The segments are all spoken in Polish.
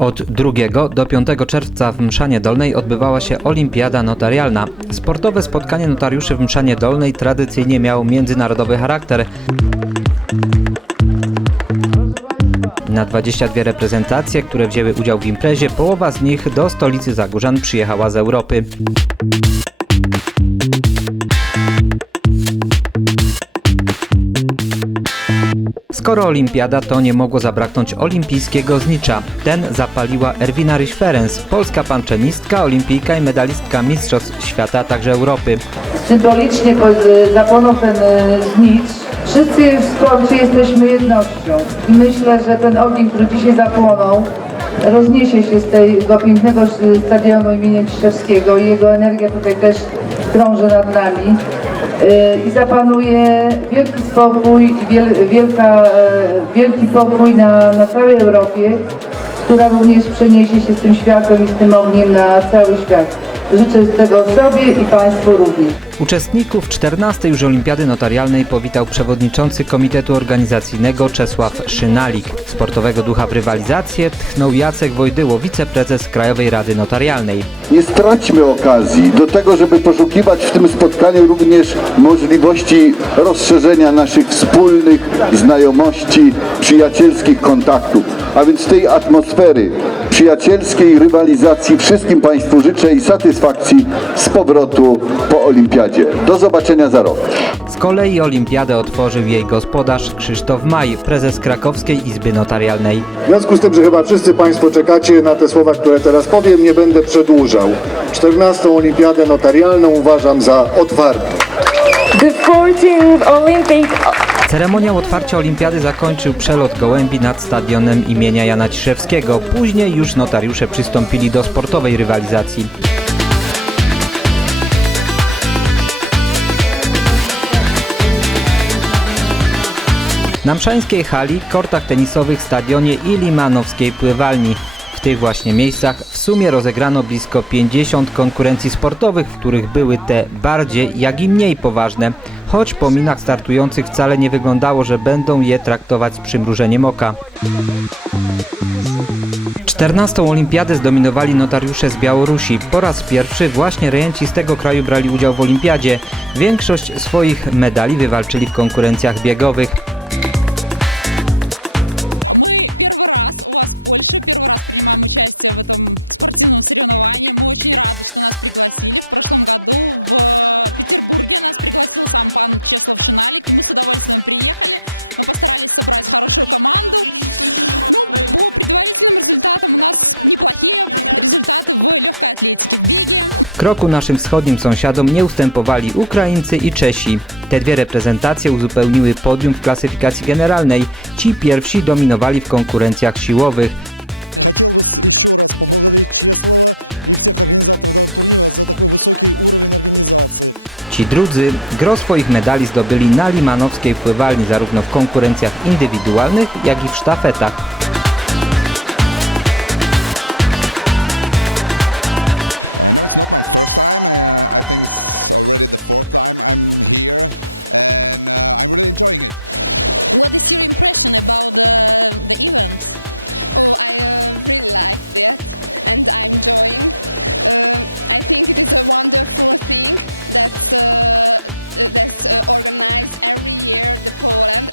Od 2 do 5 czerwca w Mszanie Dolnej odbywała się Olimpiada Notarialna. Sportowe spotkanie notariuszy w Mszanie Dolnej tradycyjnie miało międzynarodowy charakter. Na 22 reprezentacje, które wzięły udział w imprezie, połowa z nich do stolicy Zagórzan przyjechała z Europy. Skoro olimpiada, to nie mogło zabraknąć olimpijskiego znicza. Ten zapaliła Erwina Ryś-Ferenc, polska panczenistka, olimpijka i medalistka Mistrzostw Świata, także Europy. symbolicznie po- zapłonął ten e, znicz. Wszyscy w sporcie jesteśmy jednością i myślę, że ten ogień, który dzisiaj zapłonął, rozniesie się z tego pięknego stadionu imienia Ciszewskiego i jego energia tutaj też krąży nad nami. E, I zapanuje wielki spokój i wiel, wielka, e, wielki pokój na, na całej Europie, która również przeniesie się z tym światłem i z tym ogniem na cały świat. Życzę tego sobie i Państwu również. Uczestników 14. już Olimpiady Notarialnej powitał przewodniczący Komitetu Organizacyjnego Czesław Szynalik. Sportowego ducha w rywalizację tchnął Jacek Wojdyło, wiceprezes Krajowej Rady Notarialnej. Nie straćmy okazji do tego, żeby poszukiwać w tym spotkaniu również możliwości rozszerzenia naszych wspólnych znajomości, przyjacielskich kontaktów. A więc tej atmosfery przyjacielskiej rywalizacji wszystkim Państwu życzę i satysfakcji z powrotu po Olimpiadzie. Do zobaczenia za rok. Z kolei Olimpiadę otworzył jej gospodarz Krzysztof Maj, prezes Krakowskiej Izby Notarialnej. W związku z tym, że chyba wszyscy Państwo czekacie na te słowa, które teraz powiem, nie będę przedłużał. 14. Olimpiadę Notarialną uważam za otwartą. The 14th Olympic Ceremonią otwarcia Olimpiady zakończył przelot gołębi nad stadionem imienia Jana Ciszewskiego. Później już notariusze przystąpili do sportowej rywalizacji. Na Mszańskiej hali, kortach tenisowych, stadionie i limanowskiej pływalni. W tych właśnie miejscach w sumie rozegrano blisko 50 konkurencji sportowych, w których były te bardziej, jak i mniej poważne, choć po minach startujących wcale nie wyglądało, że będą je traktować z przymrużeniem oka. 14. olimpiadę zdominowali notariusze z Białorusi. Po raz pierwszy właśnie rejenci z tego kraju brali udział w olimpiadzie. Większość swoich medali wywalczyli w konkurencjach biegowych. Мы первый раз у вас в Польше, первый раз принимаем участие в этом спортивном соревновании. Мы очень рады, что нас пригласили. В прошлом году в Петербурге нас пригласил сам пан Чеслав Шиналик, и мы с удовольствием приехали. Мы постарались собрать хорошую команду. Ну, по предварительным результатам у нас неплохие результаты в легкой атлетике, в беге. Kroku naszym wschodnim sąsiadom nie устępowali Ukraińcy i Czesi. Te dwie reprezentacje uzupełniły podium w klasyfikacji generalnej. Ci pierwsi dominowali w konkurencjach siłowych. Хотел бы с- еще раз поблагодарить Чеслова и всех организаторов данного турнира за такой высокий уровень организации. Ci drudzy gro swoich medali zdobyli na limanowskiej pływalni zarówno w konkurencjach indywidualnych, jak i w sztafetach. Uh, no, it's not my first time. Uh, I think it's already the fourth time I'm here, and uh, I'm really enjoying it. What is your impression about uh, the event? Oh, I uh, really liked it and I'm enjoying. Uh, I think it is a wonderful thing that's uh, that's uh, organized every year the Poland.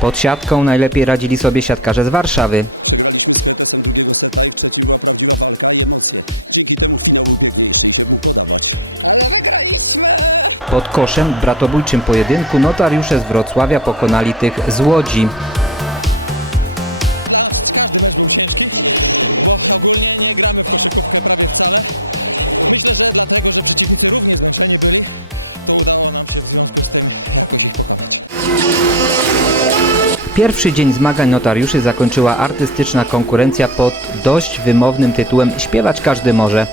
Pod siatką najlepiej radzili sobie siatkarze z Warszawy. Przegraliśmy z Kretesem drugiego seta i w trzecim była prawdziwa walka i emocje. Dzięki temu finał był piękniejszy i się mógł podobać. Ale wygraliśmy! Pod koszem w bratobójczym pojedynku notariusze z Wrocławia pokonali tych z Łodzi. Dla nas każdy mecz był ciężki, bo ogólnie nie gramy w koszykówkę prawie wcale. Myślę, że dlatego, że przeciwnicy równie zmęczeni byli, to udało nam się w związku z tym jakoś ich pokonać. Pierwszy dzień zmagań notariuszy zakończyła artystyczna konkurencja pod dość wymownym tytułem Śpiewać każdy może.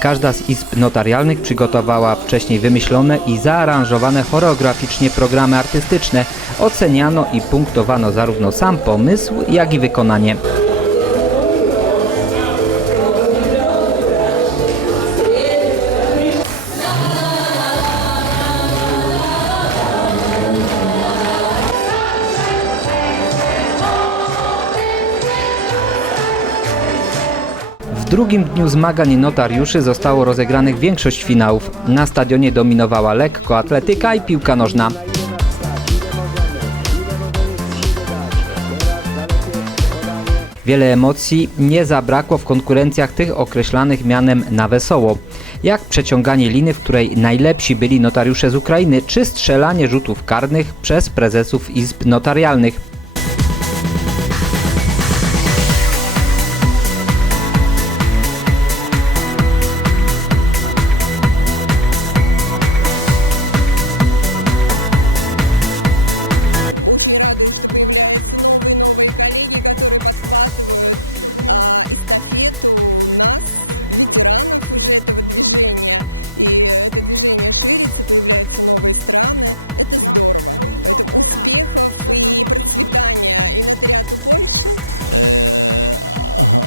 Każda z izb notarialnych przygotowała wcześniej wymyślone i zaaranżowane choreograficznie programy artystyczne. Oceniano i punktowano zarówno sam pomysł, jak i wykonanie. Drugim dniu zmagań notariuszy zostało rozegranych większość finałów. Na stadionie dominowała lekkoatletyka i piłka nożna. Wiele emocji nie zabrakło w konkurencjach tych określanych mianem na wesoło. Jak przeciąganie liny, w której najlepsi byli notariusze z Ukrainy, czy strzelanie rzutów karnych przez prezesów izb notarialnych. Очень рады, что появляются новые-новые коллеги, которые подхватывают а, эстафету нас, ветеранов уже этого движения. И это движение ширится, появляются новые страны. Это здорово. Поэтому успехов и процветания и нотариату Польши. Uh,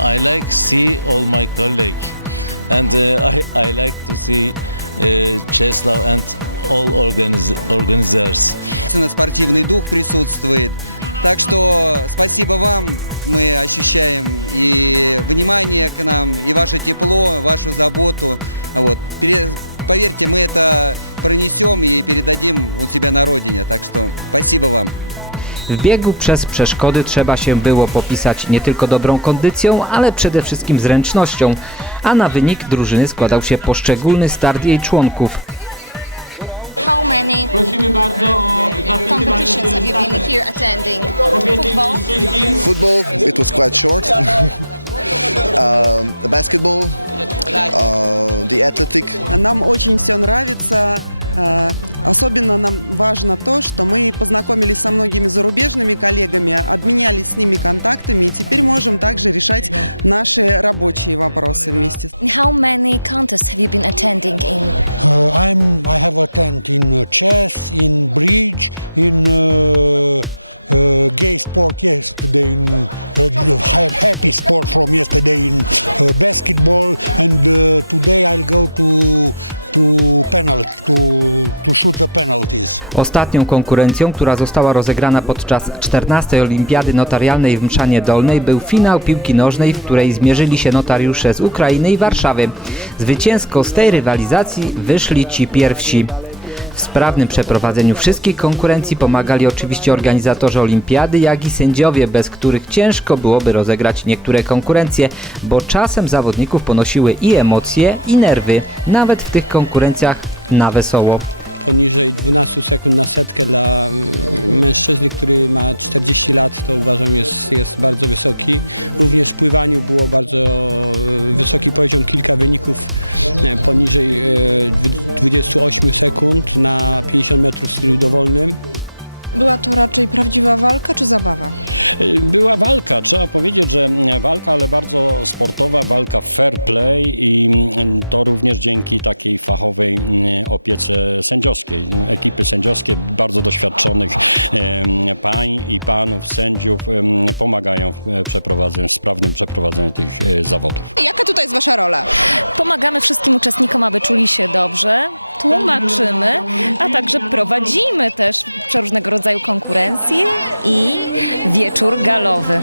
I like see all my colleagues, and uh, I, I like to see uh, Czesław and all organiz- organizers. спортивный дух присутствует. Так что спасибо вам, мы ощущаем и внимание к нам, и ваше тепло, вашу заботу. Вот. Поверьте, мы это пронесем и передадим у себя на родине. Так что спасибо вам. W biegu przez przeszkody trzeba się było popisać nie tylko dobrą kondycją, ale przede wszystkim zręcznością, a na wynik drużyny składał się poszczególny start jej członków. How many competitions have you been here attending? Football? Football, it was quite short. um, the basketball, uh, the athletic. Нам очень все нравится. Э, Особенно нам важно то, что мы познакомились со многими зарубежными коллегами, обменялись с ними контактами и теперь можем также решать наши рабочие вопросы вместе. How many contests have you been attending in? Uh, I'm, I have attended in uh, chess, in bridge, in uh, uh, gay sport yesterday, in uh, ha- happy sport from yesterday in uh, basketball, and uh, today I'll go to to shoot the penalties. Ostatnią konkurencją, która została rozegrana podczas 14. Olimpiady Notarialnej w Mszanie Dolnej był finał piłki nożnej, w której zmierzyli się notariusze z Ukrainy i Warszawy. Zwycięsko z tej rywalizacji wyszli ci pierwsi. W sprawnym przeprowadzeniu wszystkich konkurencji pomagali oczywiście organizatorzy olimpiady, jak i sędziowie, bez których ciężko byłoby rozegrać niektóre konkurencje, bo czasem zawodników ponosiły i emocje, i nerwy, nawet w tych konkurencjach na wesoło. Poniżej 12 sekund na setkę dla mężczyzny, który ma 40 lat, to uważam jest, jest bardzo wysoki. Również w pływaniu było bardzo e, wysoki poziom, kilka wyników e, poniżej e, dwu- 28 sekund na 50 metrów w stylu dowolnym. Była to raczej prawdziwa walka czy zabawa? Była walka, trzeba powiedzieć, że walka, ale bardzo sportowa, walka fair play i to również dzięki takiej fachowej opiece sędziowskiej. Ekipy sędziowskie bardzo doświadczonych pań i panów sędziów pomagają w e, przeprowadzeniu, w sprawnym przeprowadzeniu tych e, zawodów. Jaka tutaj jest Wasza rola? Pomagamy wszystkim uczestnikom, aby czuli się dobrze, tłumaczymy, a także prowadzimy też przeróżnego rodzaju konkurencje i wieczór galowy.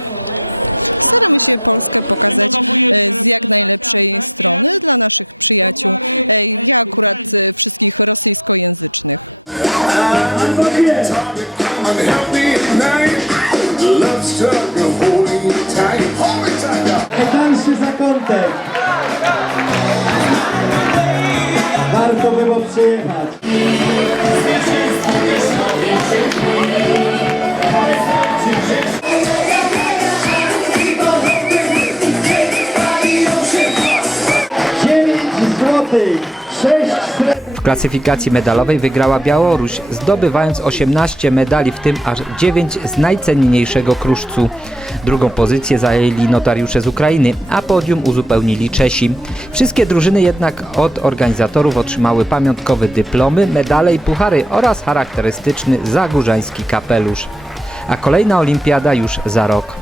Staramy się Polskę pokazać e, z jak najlepszej strony dla naszych przyjaciół. E, Ja akurat e, wszystkich rosyjskojęzycznych. Dalszy zakątek. Warto było przyjechać. Klasyfikacji medalowej wygrała Białoruś, zdobywając 18 medali, w tym aż 9 z najcenniejszego kruszcu. Drugą pozycję zajęli notariusze z Ukrainy, a podium uzupełnili Czesi. Wszystkie drużyny jednak od organizatorów otrzymały pamiątkowe dyplomy, medale i puchary oraz charakterystyczny zagórzański kapelusz. A kolejna olimpiada już za rok.